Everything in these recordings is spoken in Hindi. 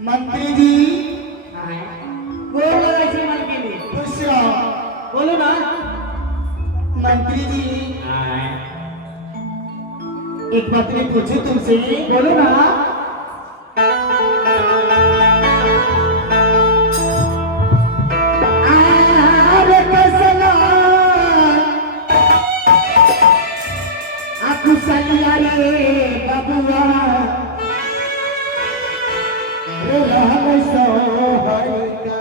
मंत्री जी बोलो ऐसे मन के लिए खुश रहो। बोलो ना मंत्री जी एक बात मैं पूछूं तुमसे। बोलो ना अरे कसला अकुशलिया रे बबुआ रे हम सोहरगा।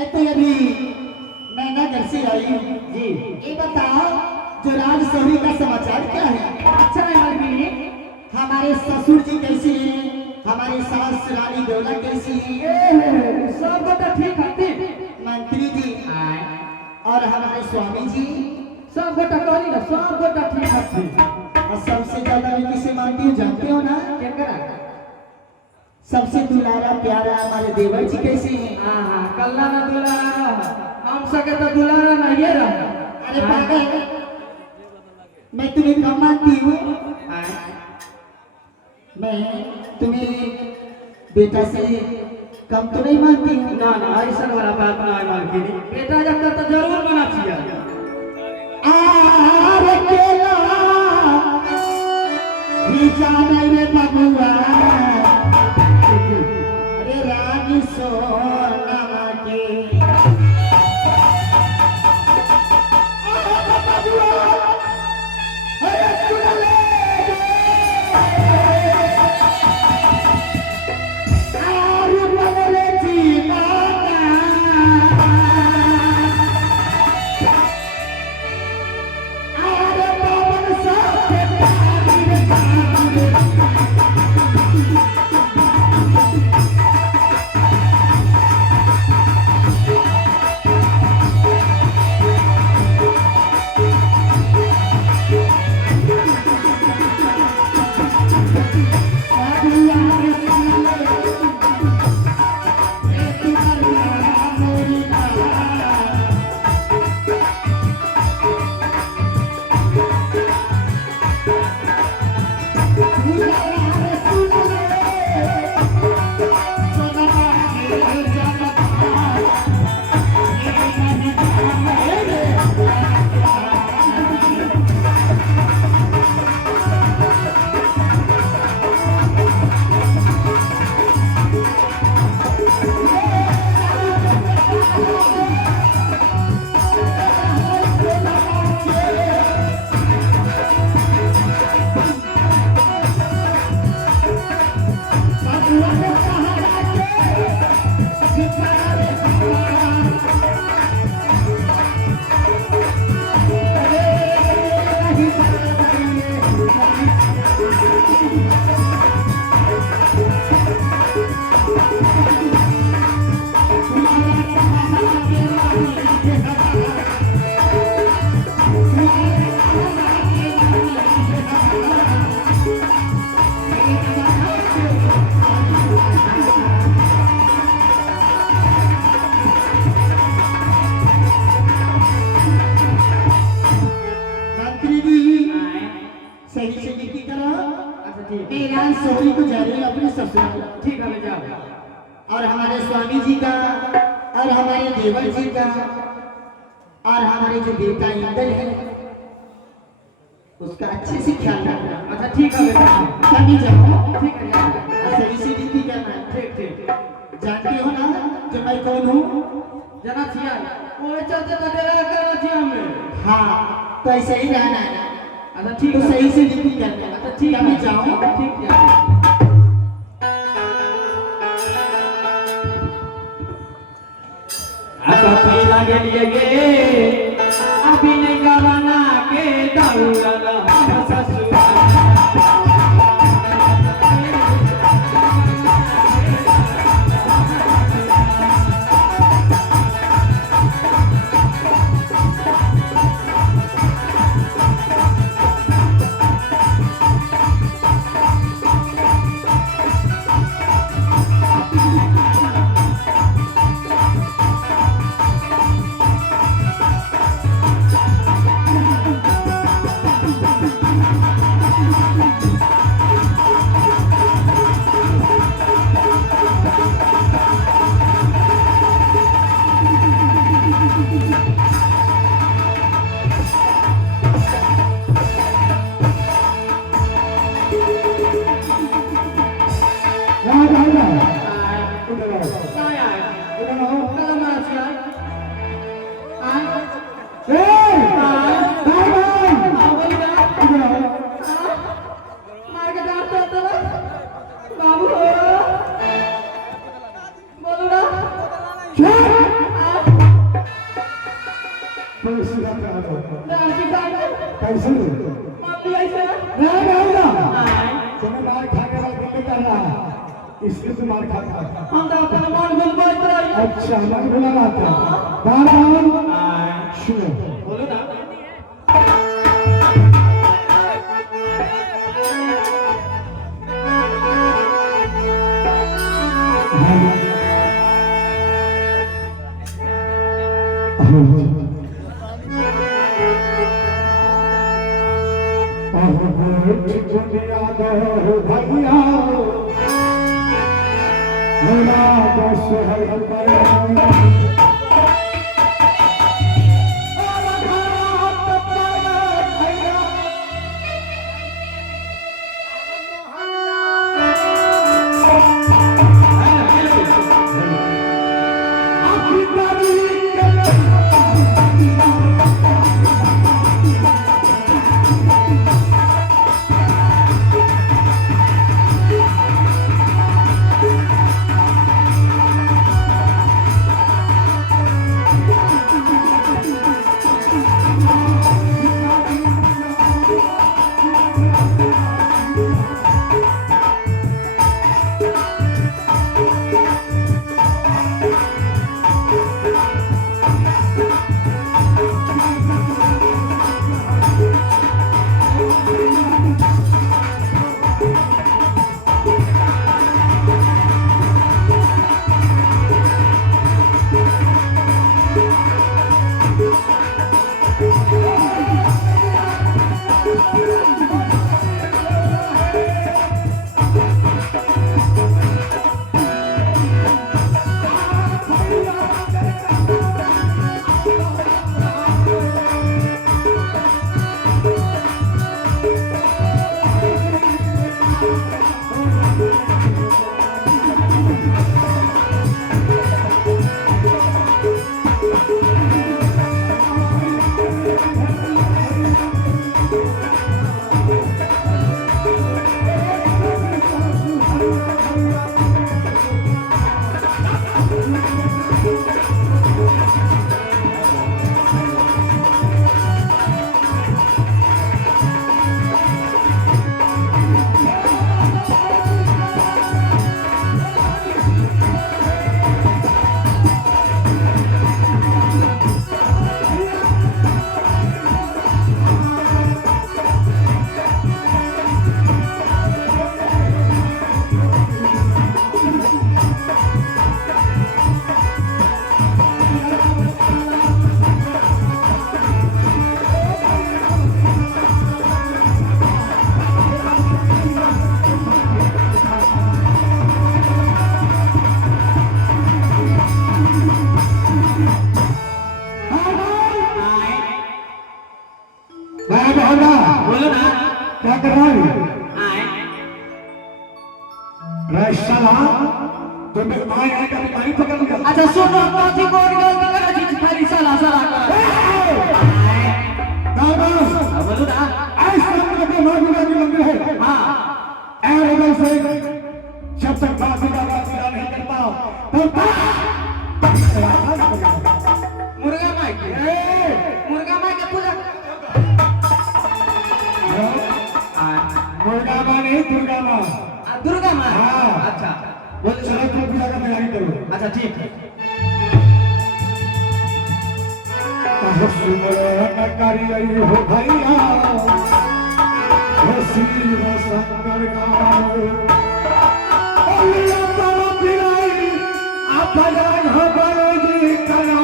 मैं तो अभी नैना घर से आई हूँ। जी। ये बताओ जो राज सौरी का समाचार क्या है? अच्छा है मालकिनी। हमारे ससुर जी कैसी हैं? हमारी सास रानी दौला कैसी है? सब गोटा ठीक है। मंत्री जी और हमारे स्वामी जी सब गोटा कहली ना, सब गोटा ठीक है। और सबसे ज्यादा मैं किसे मानती हूँ जानते हो ना? क्या करा? सबसे दुलारा प्यारा हमारे देवर जी कैसे हैं? हाँ, कल्ला ना दुलारा रहा, हम सके तो दुलारा ना ये रहा। अरे पागल, मैं तुम्हें कम मानती हूँ। मैं तुम्हें बेटा से कम तो नहीं मानती हूँ। ना ना, ऐसा वाला बात ना है मालकिनी। बेटा जब तक तो जरूर बना चाहिए। आरे केला ही जाने में बबुआ, अरे रानी सोना के बबुआ, अरे सुन मेरा सभी को जा रही है अपने ससुराल। ठीक है, जाओ। और हमारे स्वामी जी का और हमारे देवर जी का और हमारे जो बेटा इंदल है उसका अच्छे से ख्याल रखना। अच्छा ठीक है बेटा, कभी जाओ। ठीक है यार। सही से ड्यूटी करना है। ठीक ठीक। जानते हो ना जो मैं कौन हूँ? जना छिया वो चलते तो डेरा करना चाहिए हमें। हाँ, तो ऐसे ही रहना है। अच्छा ठीक तो है। सही से ड्यूटी करना है। अच्छा ठीक है, कभी जाओ। ठीक है। अभी लगे लिए अभी नहीं गवाना के दाऊला ससुरा नहीं रहूंगा आए तुम्हें मार खाने वाला दिल्ली कर रहा है इसलिए तुम मार खाता है। हम तो अपन मन भूल रही अच्छा मन भुला आता दाराम आए सुनो बोलो ना भैया मेरा बस है बोलो ना क्या कर रहा है आए साला तो मैं मां यहाँ का बीमारी पकड़ लिया अच्छा सुनो कौन कोड गलती करा जी खाली साला साला कर बोलो ना ऐसा के मां दुर्गा की मंदिर है हां ऐसे से जब तक बात पूरा नहीं करता मुर्गा माई के पूजा मुर्गा मां नहीं दुर्गा मां दुर्गा माँ हाँ। अच्छा बोलो चलो तुम पूजा का तैयारी करो अच्छा ठीक है सुमरन करिए हो भैया हो शिव शंकर गाओ अल्लाह ताला पिराई अपन खबर जी करा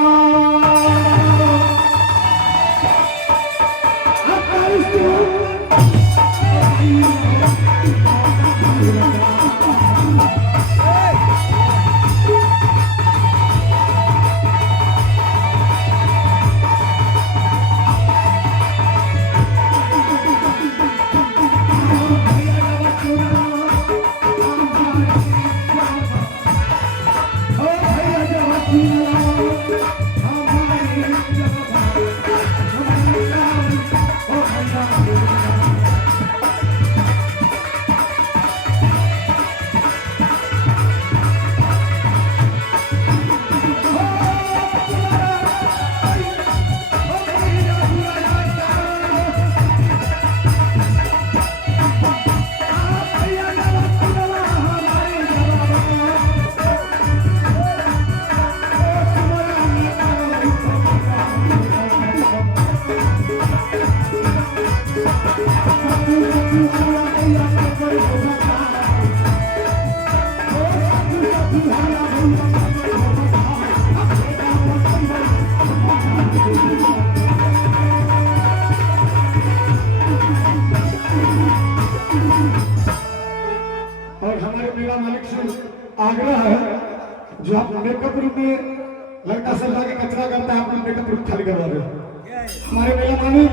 Oh, और हमारे मेला मालिक से आग्रह है जो आप मेकअप रूम में लड़का सब लाके कचरा करता है अपना मेकअप रूम खाली करवा दे। हमारे मेला मालिक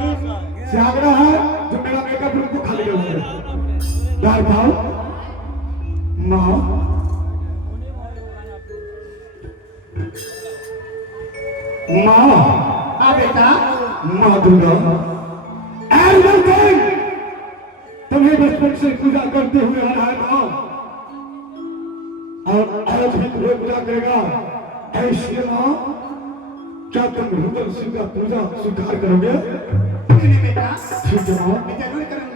से आग्रह है जो मेरा मेकअप रूम को खाली करवा दे। यार भाव माँ माँ हाँ बेटा माँ दुर्गा एवरीथिंग तुम्हें बचपन से पूजा करते हुए आ रहा है माँ और आज भी तुम्हें पूजा करेगा। ऐसे माँ क्या तुम रुद्र सिंह का पूजा स्वीकार करोगे? नहीं बेटा ठीक है माँ। मैं जरूर करूंगी।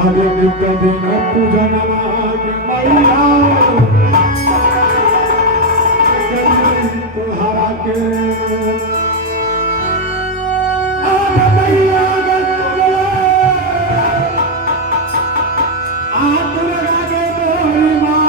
आगे नित्य दिन पूजा नमाज मैया तुम्हारा के आगे मैया आप लगा के मोरी माँ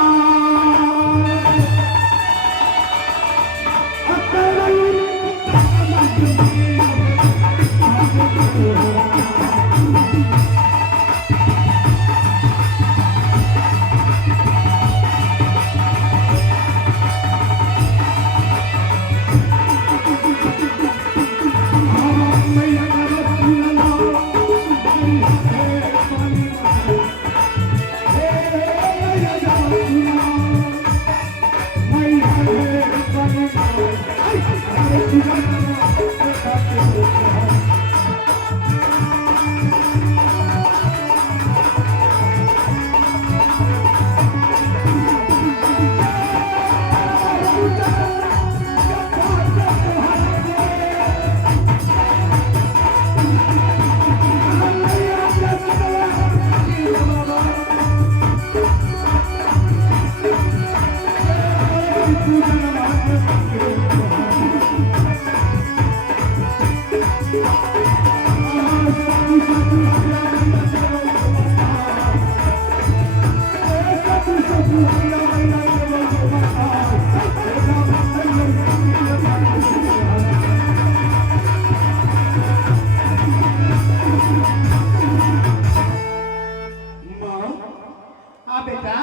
हाँ बेटा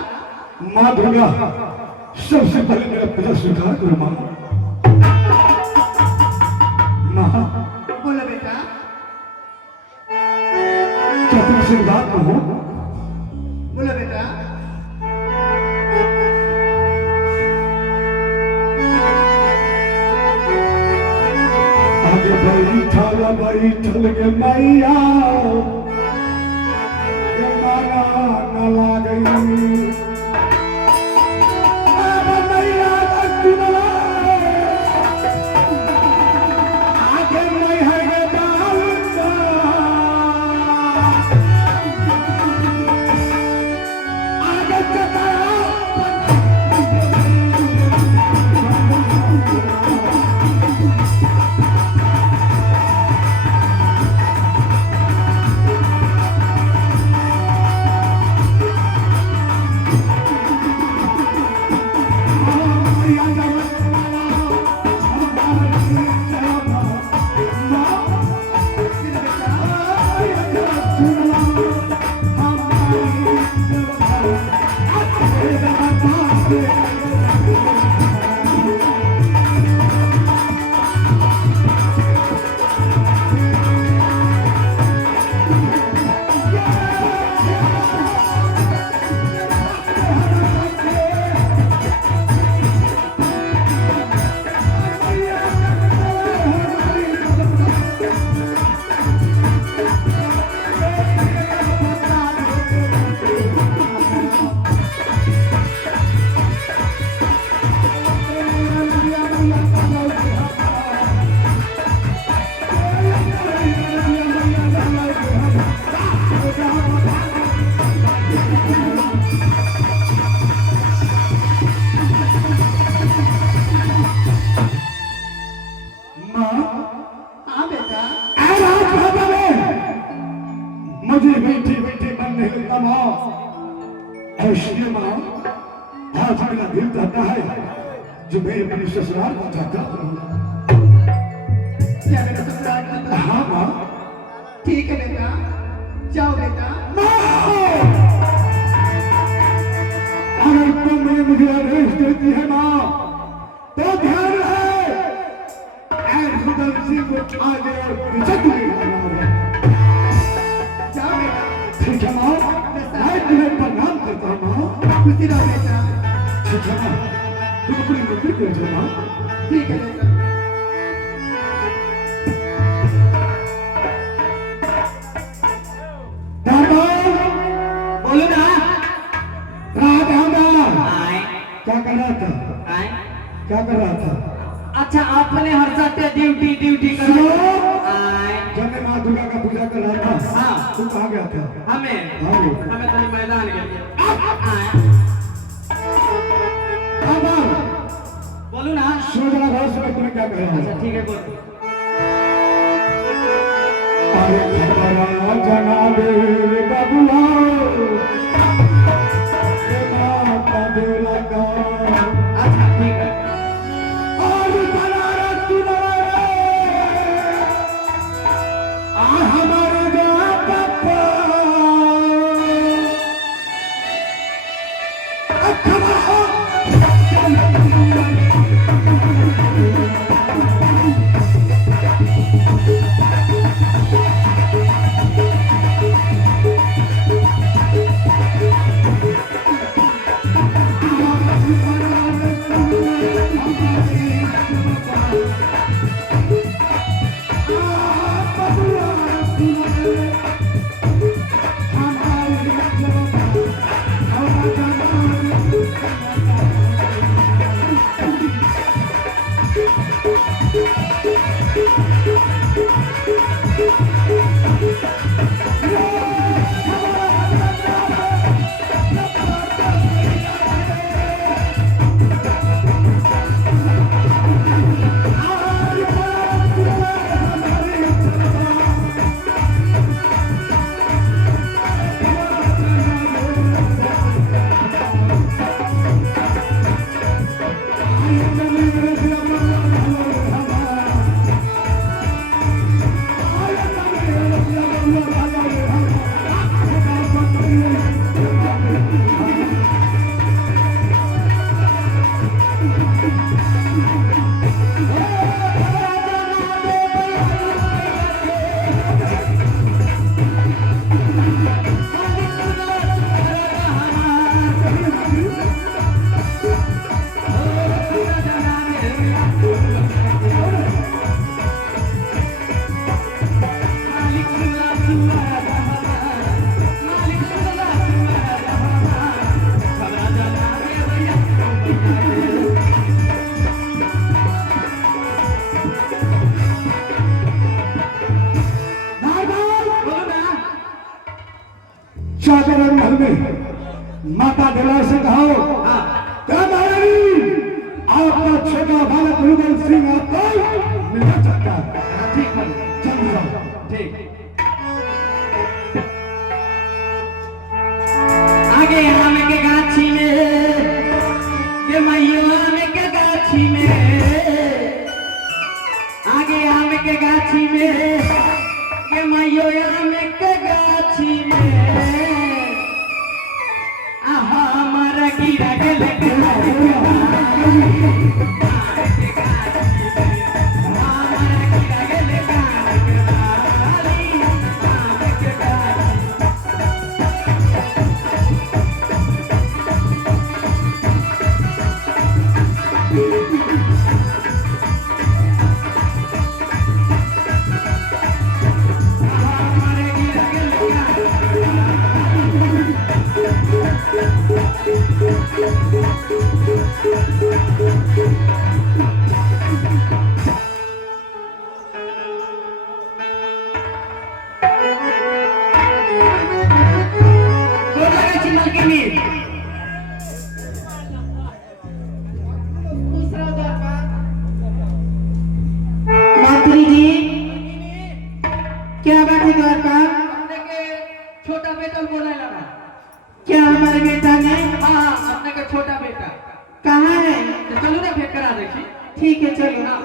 माँ दुर्गा सबसे पहले मेरा पूजा स्वीकार करो माँ। माँ बोलो बेटा क्या तुम से बात कहो? बोलो बेटा आगे बैठल गे मैया के माना न लागई अब मैया तुमला आगे मैं है गे बालका आगे चता इसलिए माँ आज मेरा दिल चाहता है जो मैं अपने ससुराल को जाता हूँ। क्या मेरा ससुराल जाता है? हाँ माँ। ठीक है बेटा, जाओ बेटा। अगर तुमने मुझे आदेश देती है माँ तो ध्यान रहे सुदल सिंह को आगे और पीछे तुम्हें जाना होगा। जाओ बेटा। ठीक है माँ, मैं तुम्हें प्रणाम करता हूँ माँ। खुशी रहो बेटा। ठीक है माँ, तुम अपनी नौकरी कर जाओ माँ। ठीक है बेटा। बोलो ना। क्या कर रहा था? क्या कर रहा था? अच्छा, आपने हर साथे ड्यूटी करो। जब मैं माँ दुर्गा का पूजा कर रहा था, हाँ। तू कहाँ गया था? हमें हाँ। तो मैदान गए। बोलो ना। सुनो जरा गौर से, मैं तुम्हें क्या कह रहा हूँ। अच्छा ठीक है, बोलो। अरे खबरा जनाबे बबुआ, ये माता बेला का। अच्छा ठीक है। और बनारस तुम्हारे, हमारे पापा चादर महल में माता दिला से कहो, क्या महारानी आपका छोटा बालक रुदल सिंह आपको मिलना चाहता है। ठीक है, जल्दी जाओ। ठीक। आगे आम के गाछी में, के मैयो आम के गाछी में, आगे आम के गाछी में, के मैयो आम के गाछी में, आहा हमारा गिरा के लगे क्या बात है द्वार पर? छोटा बेटा बोला लगा क्या हमारे बेटा ने ठीक है चलो।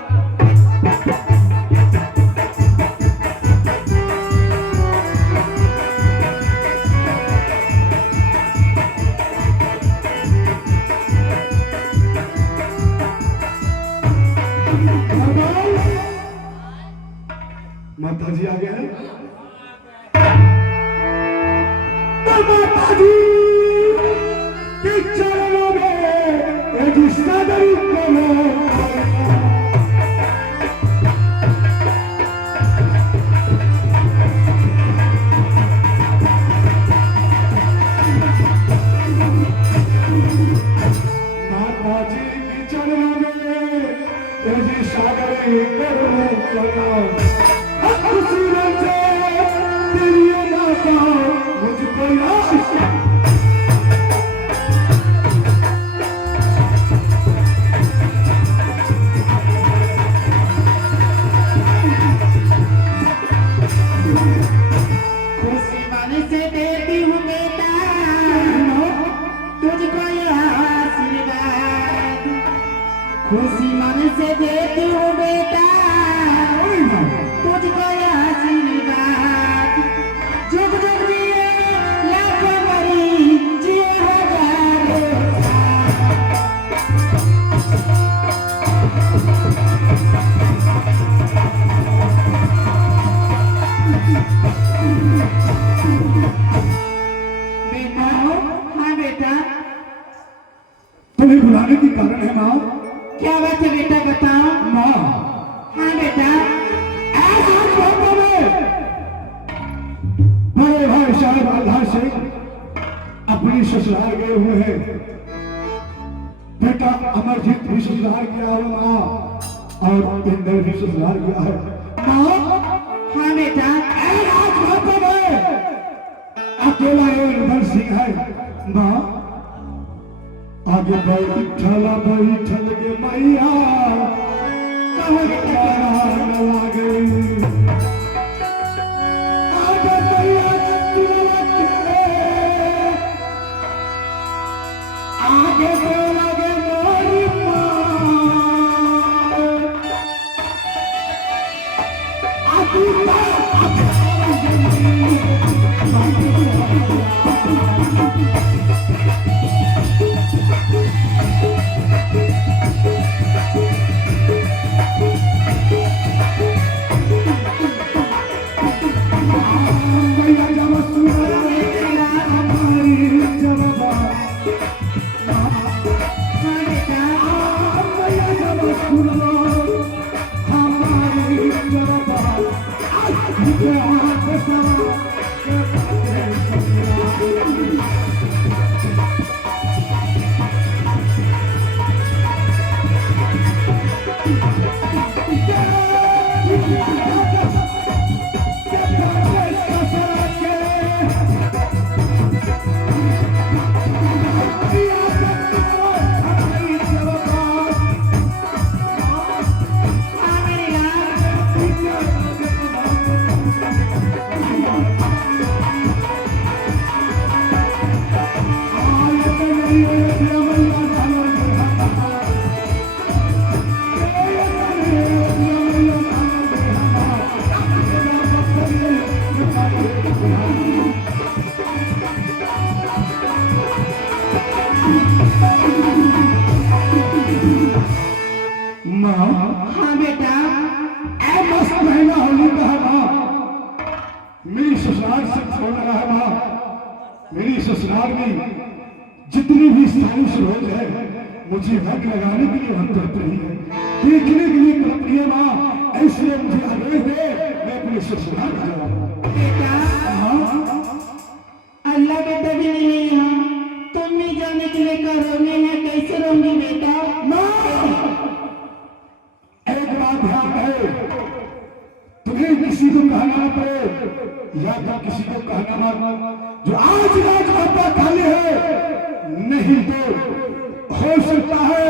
माता जी आ गए हैं। तो माता जी के चरणों में एक सादरी करो। माता जी के चरणों में एक सादरी करो। खुशी मन से देती हूँ बेटा तुझको यह आशीर्वाद। खुशी मन से देती हूँ बेटा तुझको यह आशीर्वाद। जुग जुग जिए लाखों बरी जिए हजारों बेटा। हाँ बेटा। तुम्हें बुलाने की कारण है माँ? क्या बात है बेटा बताओ। माँ हाँ बेटा। बड़े भाई साहब आल्हा से अपनी ससुराल गए हुए हैं। बेटा अमरजीत भी ससुराल गया है माँ, और इंदर भी ससुराल गया है माँ। हाँ बेटा। अकेला इंदर सिंह है माँ। आगे बैठल बैठल के मैया कहाँ गला गई। आगे मैया आगे लगे मोरी हाँ बेटा। मस्त महीना होली का है माँ। मेरी ससुराल से छोड़ रहा है माँ। मेरी ससुराल में जितनी भी स्थानीय सुरोज है मुझे रंग लगाने के लिए हम तड़प रही है, देखने के लिए तड़प रही है माँ। इसलिए मुझे आदेश दे मैं अपने ससुराल जाऊँ। बेटा अल्लाह बेटा भी नहीं है, तुम भी जाने के लिए करोगे हैं, कैसे रोगी बेटा। एक बात ध्यान रहे, तुम्हें किसी को कहना न पड़े या तो किसी को कहना मत। जो आज राजमाता खाली है, नहीं तो हो सकता है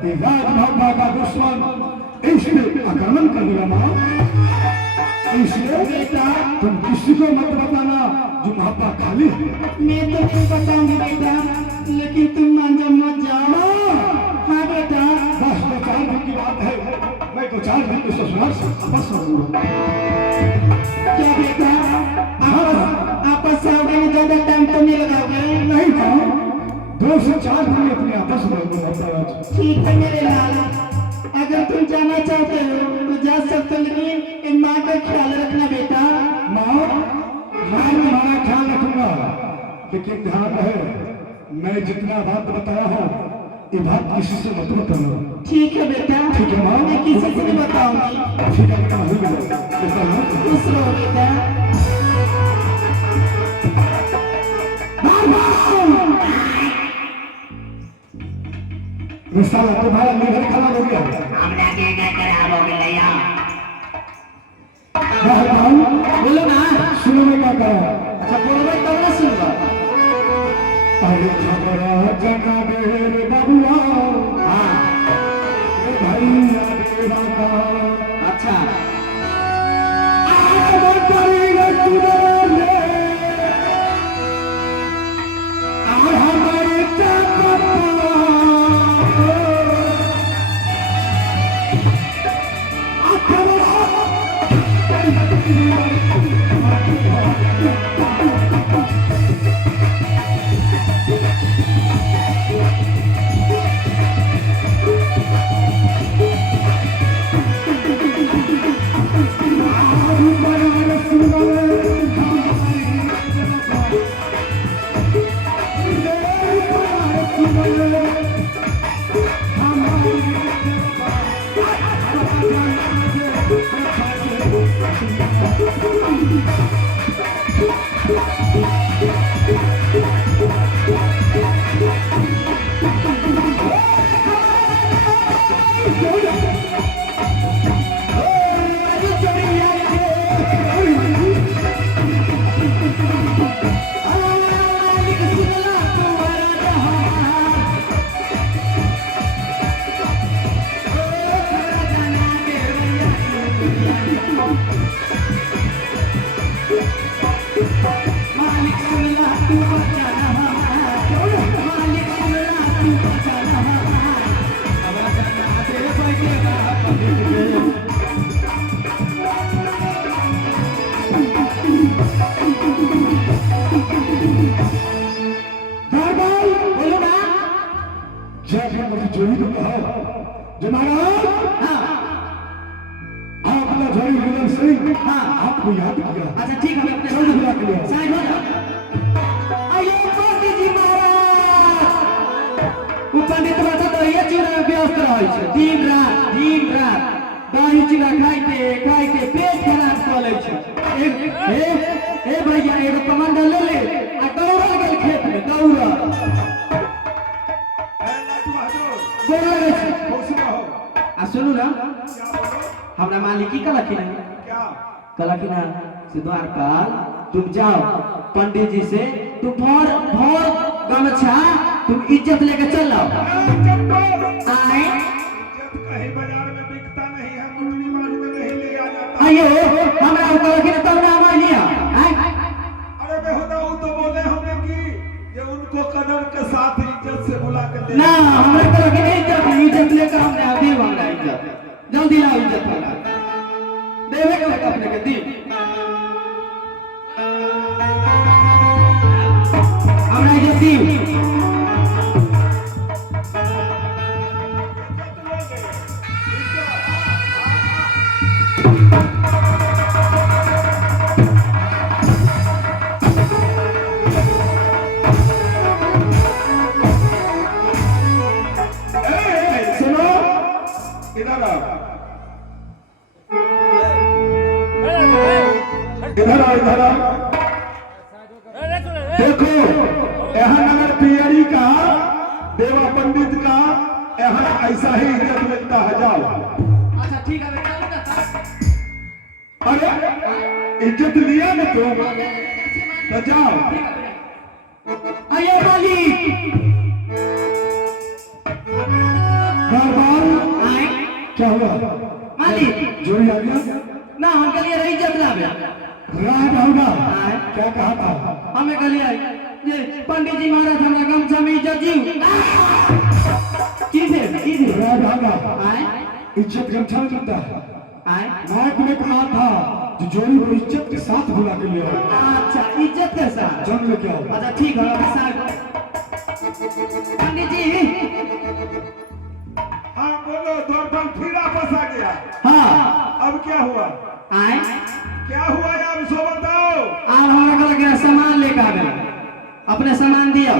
कि राजमाता का दुश्मन इसमें आक्रमण कर देगा माँ। इसलिए बेटा तुम किसी को मत बताना जो महापा खाली है। मैं तो नहीं बताऊंगी बेटा, लेकिन तुम मंजर मत जाओ। हाँ बेटा। बस बचाने की बात तो 4 दिन में ससुराल से वापस आऊंगा। क्या बेटा आपस से आओगे में ज्यादा टाइम तो नहीं लगाओगे? नहीं था 2 से 4 दिन में अपने आपस में आऊंगा। ठीक है मेरे लाल, अगर तुम जाना चाहते हो तो जा सकते हो, लेकिन इन माँ का ख्याल रखना बेटा। माँ मैं तुम्हारा ख्याल रखूंगा, लेकिन ध्यान रहे मैं जितना बात बताया हूँ ये बात किसी से मत बताना। ठीक है बेटा, ठीक है माँ, मैं किसी से नहीं बताऊंगी। ठीक है बेटा, हो गया खुश रहो बेटा। साला तुम्हारा लीवर खराब हो गया। हमने क्या खराब हो गया? बोलो ना, सुनो मैं क्या करा। अच्छा बोलो मैं तब ना सुनूंगा। अरे झगड़ा जगा मेरे बबुआ, हाँ भैया तेरा का। अच्छा जोड़ी तो कहा जो महाराज आपने जोड़ी विलन सिंह आपको याद किया। अच्छा ठीक है, अपने जल्द बुला के लिया। साइड हो जाओ। आइए पंडित जी महाराज। वो पंडित बाबा तो ये चूड़ा में व्यस्त रहे छे दिन रात दही चूड़ा खाइते पेट खराब कर ले छे। ए भैया एगो कमांडर ले ले आ दौड़ल गेल खेत में दौड़ आ सुनू ना, हमरा मालिकी कलखी ना सिद्धार्थपाल, तुम जाओ पंडित जी से तुम भर गमछा तुम इज्जत लेके चल आओ। आए बाजार में बिकता नहीं है, मुंडी मार्ग में नहीं ले आ जाता। आइयो हमरा कलखी ना तब ना हमारे लिया। अरे बेहुदा वो तो बोले हमें कि ये उनको कदर के साथ इज्जत से बुला के ले। ना हमरा कलखी नहीं इज्जत लेकर हमने आदि हमरा इज्जत जल्दी लाओ, इज्जत वाला देवे के अपने के दी हमरा इज्जत दी। सुनो इधर आओ, इधर आओ। देखो यहाँ नगर पियरी का देवा पंडित का यहाँ ऐसा ही इज्जत मिलता है। जाओ। अच्छा ठीक है चलो ना। अरे इज्जत लिया ना तुम तो जाओ। आइए मालिक आए। क्या हुआ मालिक जोड़ी आ गया ना हम के लिए इज्जत लावे रात होगा। क्या कहा था? हमें के लिए ये पंडित जी महाराज हमरा गमछा में इज्जत दी की दे रात होगा। आए इज्जत गमछा में मिलता है। आए नायक ने कहा था कि जोड़ी को इज्जत के साथ बुला के ले आओ। अच्छा इज्जत के साथ जंग लेके आओ। अच्छा ठीक है पंडित जी। हाँ बोलो, दौड़पन फिर वापस आ गया। हाँ अब क्या हुआ? आए क्या हुआ यार, सो बताओ। आप हमारा को लगे सामान लेकर आ गए, अपने सामान दियो।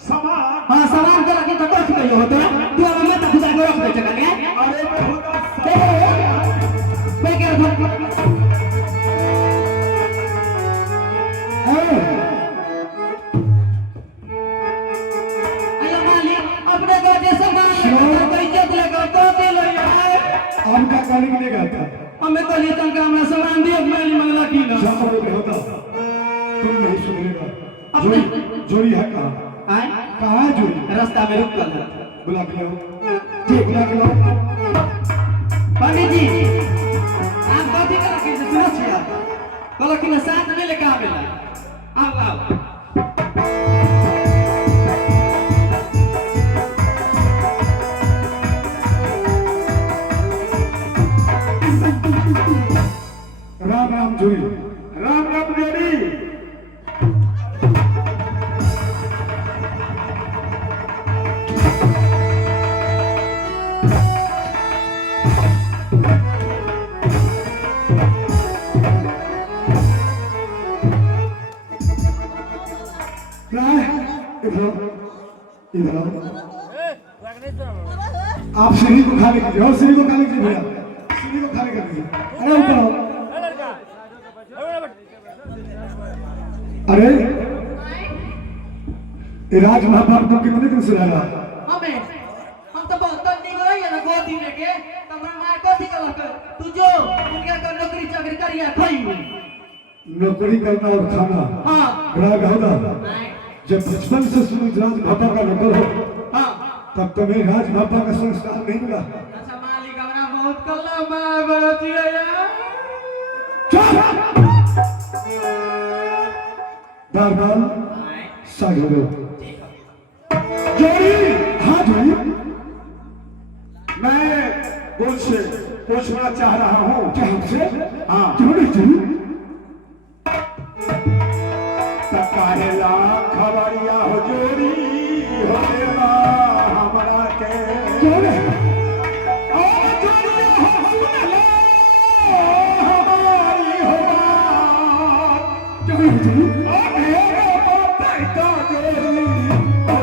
सामान? हाँ सामान को लगे तो कुछ कहियो हो तो तू अब मैं तो खुदा को रख दे चला गया। अरे मैं होता मैं क्या था अयो मालिक अपने गाजे सामान लेकर तो इज्जत लेकर तो दे लो यार। अब क्या करने के लिए गया था? हमें तो ये तंग हमरा सामान दियो माली मंगला की ना। क्या करोगे होता? तुम नहीं सुधरेगा। जोड़ी है कहाँ? आए कहाँ है जोड़ी? रास्ता में रुक कर बुला के लाओ। ठीक, बुला के लाओ। पंडित जी आप बात कर के सुनो छिया कल कि साथ में लेके आवेला। आओ आओ राम राम जोड़ी। राम राम जोड़ी। इधर आओ। आप सीढ़ी को खाली कीजिए। और सीढ़ी को खाली कीजिए भैया, सीढ़ी को खाली कर दीजिए। अरे ऊपर आओ। अरे ये राज महाभारत तो कितने दिन से रह रहा है? हम तो बहुत तंडी को रही है ना गोदी लेके तमरा मार कोथी का लक तू जो उनके का नौकरी चाकरी करिया खई नौकरी करना और खाना। हां ग्राहक होगा। जब बचपन से सुनीत राज भापा का नौकर हो हां तब तुम्हें राज भापा का संस्कार नहीं मिला। अच्छा मालिक हमरा बहुत कल्ला मार बरती है यार। बार बार सागरो जोड़ी। हाँ जोड़ी, मैं उनसे पूछना चाह रहा हूँ। क्या हमसे? हाँ जोड़ी जोड़ी तकारेला खबरिया हो जोड़ी हो देवा हमरा के। जोड़ी ओ जोड़िया हो सुन ले हमारी हो बात। जोड़ी जोड़ी ओ मेरे बाप का जोड़ी ओ